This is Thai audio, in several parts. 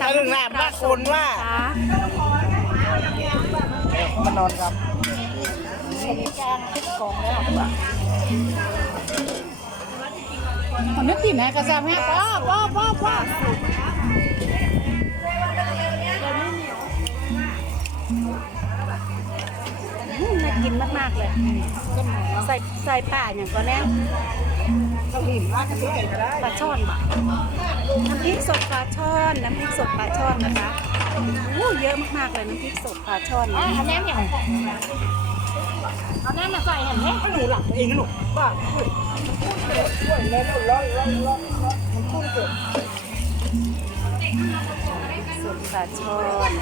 ถ้าถึงหน้าบ้านคนว่ามานอนครับกองแล้วมันนึกติดนกระซับแม่ป้าป้าป้าป้าอืมน่ากินมาก ๆ เลย ใส่ใส่ป่าอย่างก็แน่ ปลาช่อนบ่ะน้ำพริกสดปลาช่อน น้ำพริกสดปลาช่อนนะคะโอ้เยอะมากๆเลยน้ำพริกสดปลาช่อนนะอันนี้อย่างเอาแน่มาใส่เห็นไหมหนูหลับเองนะหนูว่าช่วยแม่ก็ร้อนร้อนร้อนร้อนมันพุ่งเกิดสดปลาช่อน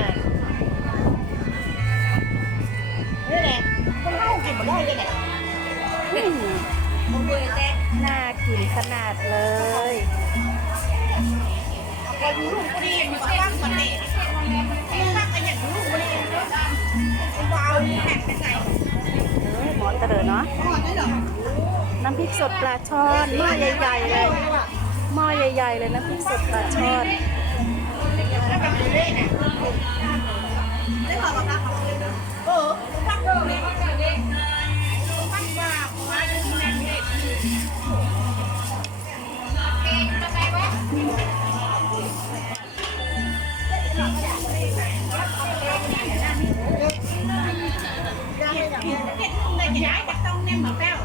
นมาได้ได้ไงนี่แหละมันเข้ากินมาได้ได้ไงอืมน่ากินขนาดเลยเราอยู่ลูกก็ดีมันก็ตั้งมันนี่ตั้งกันอย่างลูกก็ดีว้าวแข็งไปใส่เออหมอนตะเดอเนาะก่อนได้หรอน้ำพริกสดปลาช่อนหม้อใหญ่ๆเลยหม้อใหญ่ๆเลยน้ำพริกสดปลาช่อน cái này chị gái cắt tông đem mà cao